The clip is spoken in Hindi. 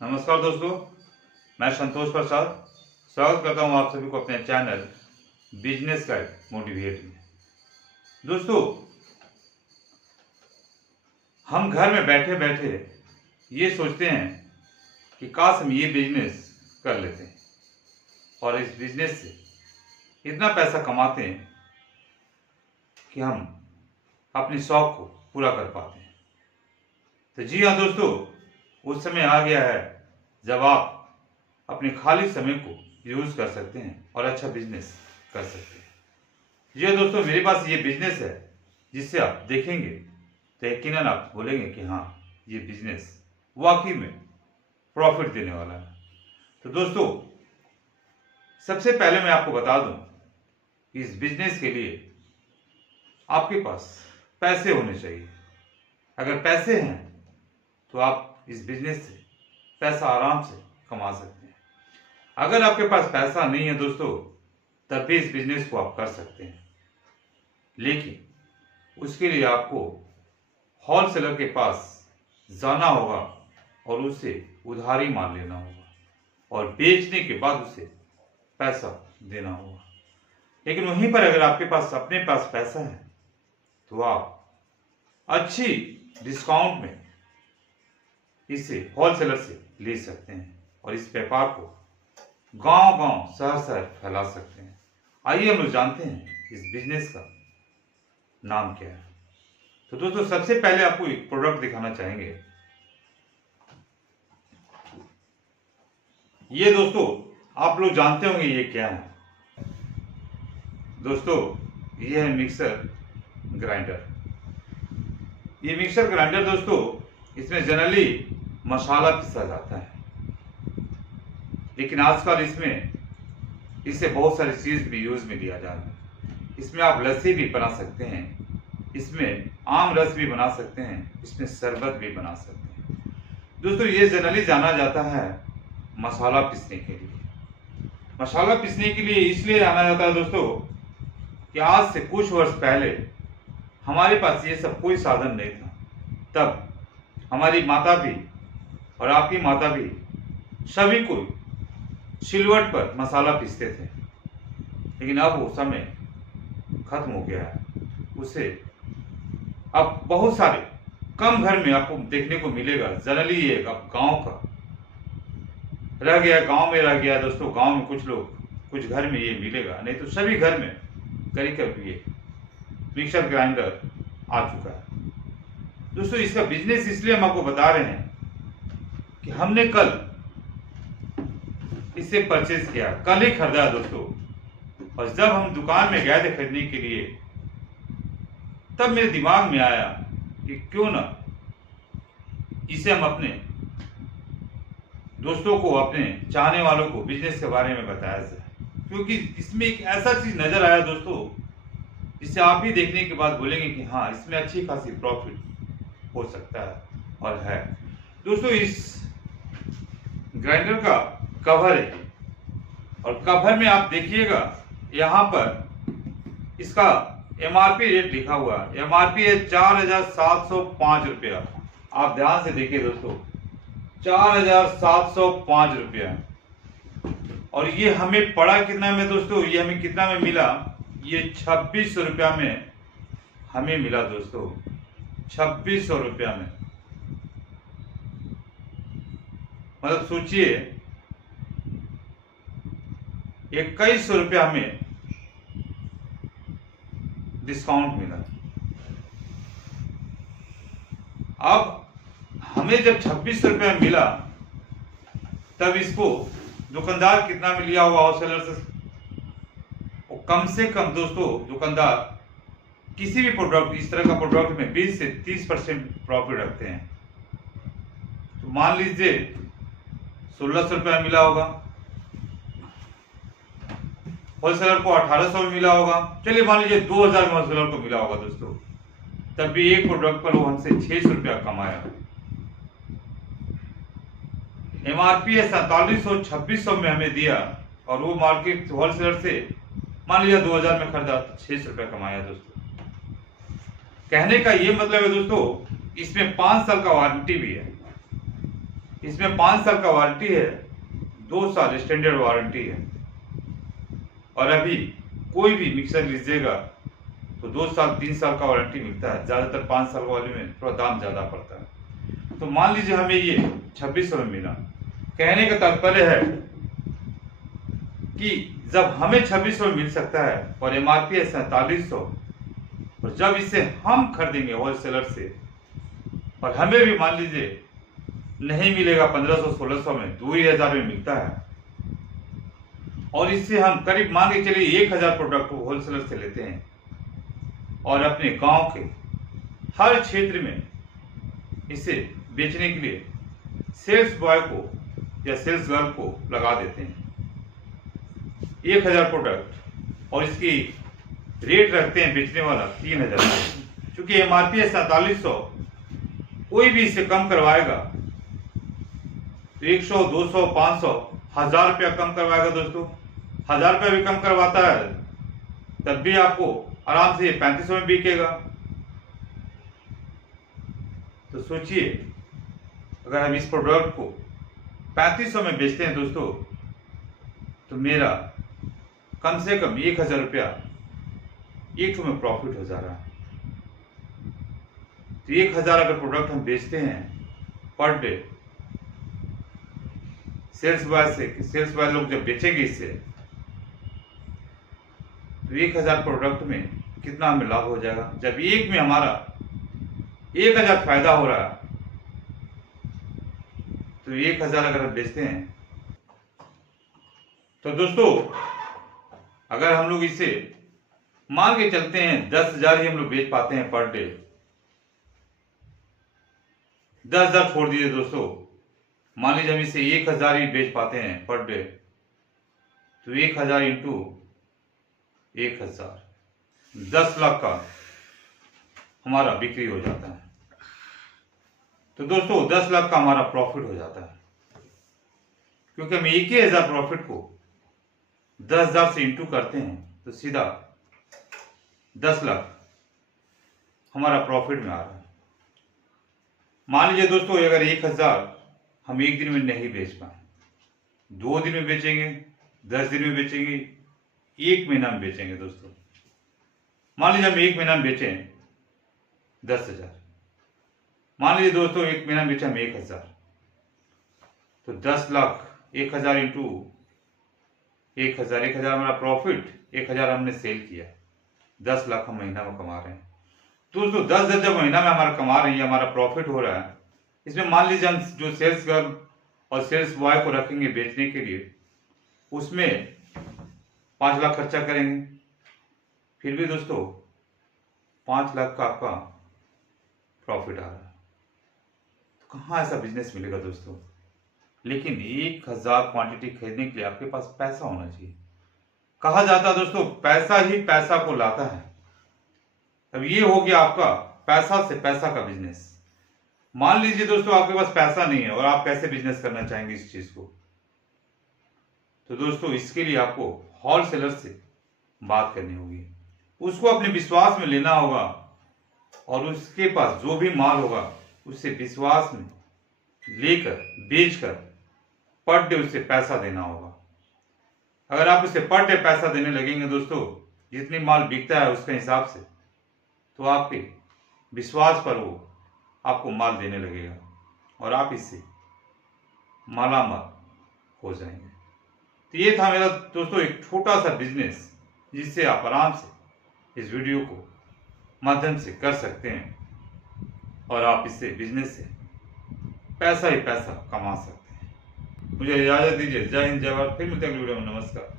नमस्कार दोस्तों, मैं संतोष प्रसाद स्वागत करता हूं आप सभी को अपने चैनल बिजनेस गाइड मोटिवेट में। दोस्तों, हम घर में बैठे बैठे ये सोचते हैं कि काश हम ये बिजनेस कर लेते हैं और इस बिजनेस से इतना पैसा कमाते हैं कि हम अपने शौक को पूरा कर पाते हैं। तो जी हाँ दोस्तों, उस समय आ गया है जब आप अपने खाली समय को यूज कर सकते हैं और अच्छा बिजनेस कर सकते हैं। जी हाँ दोस्तों, मेरे पास ये बिजनेस है जिससे आप देखेंगे तो यकीनन आप बोलेंगे कि हाँ, ये बिजनेस वाकई में प्रॉफिट देने वाला है। तो दोस्तों, सबसे पहले मैं आपको बता दूं कि इस बिजनेस के लिए आपके पास पैसे होने चाहिए। अगर पैसे हैं तो आप इस बिजनेस से पैसा आराम से कमा सकते हैं। अगर आपके पास पैसा नहीं है दोस्तों, तब भी इस बिजनेस को आप कर सकते हैं, लेकिन उसके लिए आपको होलसेलर के पास जाना होगा और उससे उधारी मार लेना होगा और बेचने के बाद उसे पैसा देना होगा। लेकिन वहीं पर अगर आपके पास अपने पास पैसा है तो आप अच्छी डिस्काउंट में इसे होलसेलर से ले सकते हैं और इस व्यापार को गांव गांव शहर शहर फैला सकते हैं। आइए हम लोग जानते हैं इस बिजनेस का नाम क्या है। तो दोस्तों, सबसे पहले आपको एक प्रोडक्ट दिखाना चाहेंगे। ये दोस्तों, आप लोग जानते होंगे ये क्या है। दोस्तों, ये है मिक्सर ग्राइंडर। ये मिक्सर ग्राइंडर दोस्तों, इसमें जनरली मसाला पीसा जाता है, लेकिन आजकल इससे बहुत सारी चीज भी यूज में लिया जा रहा है। इसमें आप लस्सी भी बना सकते हैं, इसमें आम रस भी बना सकते हैं, इसमें शरबत भी बना सकते हैं। दोस्तों, ये जनरली जाना जाता है मसाला पीसने के लिए। मसाला पीसने के लिए इसलिए जाना जाता है दोस्तों कि आज से कुछ वर्ष पहले हमारे पास ये सब कोई साधन नहीं था। तब हमारी माता भी और आपकी माता भी सभी को सिलवट पर मसाला पीसते थे, लेकिन अब वो समय खत्म हो गया है। उसे अब बहुत सारे कम घर में आपको देखने को मिलेगा। जनरली ये अब गांव का रह गया, गांव में रह गया दोस्तों। गांव में कुछ घर में ये मिलेगा, नहीं तो सभी घर में करीब करीब ये मिक्सर ग्राइंडर आ चुका है। दोस्तों, इसका बिजनेस इसलिए हम आपको बता रहे हैं कि हमने कल इसे परचेज किया, कल ही खरीदा दोस्तों। और जब हम दुकान में गए थे खरीदने के लिए, तब मेरे दिमाग में आया कि क्यों ना इसे हम अपने दोस्तों को, अपने चाहने वालों को बिजनेस के बारे में बताया जाए, क्योंकि इसमें एक ऐसा चीज नजर आया दोस्तों जिसे आप भी देखने के बाद बोलेंगे कि हाँ, इसमें अच्छी खासी प्रॉफिट हो सकता है और है। दोस्तों, इस ग्राइंडर का कवर है और कवर में आप देखिएगा यहाँ पर इसका एमआरपी रेट लिखा हुआ है। एमआरपी है 4,705 रुपया। आप ध्यान से देखिए दोस्तों, 4,705 रुपया। और ये हमें पड़ा कितना में दोस्तों? ये हमें कितना में मिला? ये 2600 रुपया में हमें मिला दोस्तों, 2600 रुपया में। मतलब सोचिए, 2100 रुपया हमें डिस्काउंट मिला। अब हमें जब 2600 रुपया मिला, तब इसको दुकानदार कितना में लिया होगा होलसेलर से? वो कम से कम दोस्तों, दुकानदार किसी भी प्रोडक्ट, इस तरह का प्रोडक्ट में 20 से 30% प्रॉफिट रखते हैं। तो मान लीजिए 1600 रुपया मिला होगा, होलसेलर को 1800 में मिला होगा। चलिए मान लीजिए 2000 में होलसेलर को मिला होगा दोस्तों, तब भी एक प्रोडक्ट पर वो हमसे 600 रुपया कमाया। एमआरपी है 4700, 2600 में हमें दिया और वो मार्केट होलसेलर से मान लीजिए 2000 में खरीदा, 600 रुपया कमाया दोस्तों। कहने का ये मतलब है दोस्तों, इसमें 5 साल का वारंटी भी है। इसमें 5 साल का वारंटी है, 2 साल स्टैंडर्ड वारंटी है। और अभी कोई भी मिक्सर लीजिएगा तो 2 साल 3 साल का वारंटी मिलता है, ज़्यादातर 5 साल वाले में थोड़ा दाम ज़्यादा पड़ता है। तो मान लीजिए हमें ये 2600 में मिला। कहने का तात्पर्य है कि जब हमें 2600 मिल सकता है और एमआरपी है 4700, और जब इसे हम खरीदेंगे होलसेलर से और हमें भी मान लीजिए नहीं मिलेगा 1500-1600 में, 2000 में मिलता है, और इससे हम करीब मान के चलिए 1000 प्रोडक्ट होलसेलर से लेते हैं और अपने गांव के हर क्षेत्र में इसे बेचने के लिए सेल्स बॉय को या सेल्स गर्ल को लगा देते हैं 1000 प्रोडक्ट, और इसकी रेट रखते हैं बेचने वाला 3000। चूंकि एमआरपी है 4700, कोई भी इसे कम करवाएगा तो 100, 200, 500, 1000 रुपया कम करवाएगा दोस्तों। 1000 रुपया भी कम करवाता है तब भी आपको आराम से 3500 में बिकेगा। तो सोचिए, अगर हम इस प्रोडक्ट को 3500 में बेचते हैं दोस्तों, तो मेरा कम से कम 1000 रुपया एक में प्रॉफिट हो जा रहा है। तो 1000 अगर प्रोडक्ट हम बेचते हैं पर डे, सेल्स बॉय लोग जब बेचेंगे इससे, तो 1000 प्रोडक्ट में कितना हमें लाभ हो जाएगा। जब एक में हमारा 1000 फायदा हो रहा है, तो 1000 अगर हम बेचते हैं, तो दोस्तों अगर हम लोग इसे मान के चलते हैं 10,000 ही हम लोग बेच पाते हैं पर डे। 10,000 छोड़ दीजिए दोस्तों, मान लीजिए हम इसे 1000 ही बेच पाते हैं पर डे, तो 1000 इंटू 1000, 10 लाख का हमारा बिक्री हो जाता है। तो दोस्तों 10 लाख का हमारा प्रॉफिट हो जाता है, क्योंकि हम 1000 प्रॉफिट को 10,000 से इंटू करते हैं तो सीधा 10 लाख हमारा प्रॉफिट में आ रहा है। मान लीजिए दोस्तों, अगर 1000 हम एक दिन में नहीं बेच पाए, 2 दिन में बेचेंगे, 10 दिन में बेचेंगे, 1 महीना में बेचेंगे दोस्तों। मान लीजिए हम 1 महीना में बेचें 10,000, मान लीजिए दोस्तों 1 महीना में बेचा हम 1000, तो 10 लाख 1000 इंटू 1000 हमारा प्रॉफिट, 1000 हमने सेल किया, 10 लाख हम महीना में कमा रहे हैं दोस्तों। 10,000 जब महीना में हमारा कमा रहे हैं, हमारा प्रॉफिट हो रहा है, इसमें मान लीजिए हम जो सेल्स गर्ल और सेल्स बॉय को रखेंगे बेचने के लिए, उसमें 5 लाख खर्चा करेंगे, फिर भी दोस्तों 5 लाख का आपका प्रॉफिट आ रहा है। तो कहाँ ऐसा बिजनेस मिलेगा दोस्तों। लेकिन 1000 क्वांटिटी खरीदने के लिए आपके पास पैसा होना चाहिए। कहा जाता है दोस्तों, पैसा ही पैसा को लाता है। अब ये हो गया आपका पैसा से पैसा का बिजनेस। मान लीजिए दोस्तों आपके पास पैसा नहीं है और आप कैसे बिजनेस करना चाहेंगे इस चीज को, तो दोस्तों इसके लिए आपको होलसेलर से बात करनी होगी, उसको अपने विश्वास में लेना होगा, और उसके पास जो भी माल होगा उससे विश्वास में लेकर बेचकर पर डे उससे पैसा देना होगा। अगर आप उसे पर डे पैसा देने लगेंगे दोस्तों, जितनी माल बिकता है उसके हिसाब से, तो आपके विश्वास पर वो आपको माल देने लगेगा और आप इससे मालामाल हो जाएंगे। तो ये था मेरा दोस्तों एक छोटा सा बिजनेस, जिससे आप आराम से इस वीडियो को माध्यम से कर सकते हैं और आप इससे बिजनेस से पैसा ही पैसा कमा सकते हैं। मुझे इजाजत दीजिए। जय हिंद, जय भारत। फिर मिलते हैं अगली वीडियो में। नमस्कार।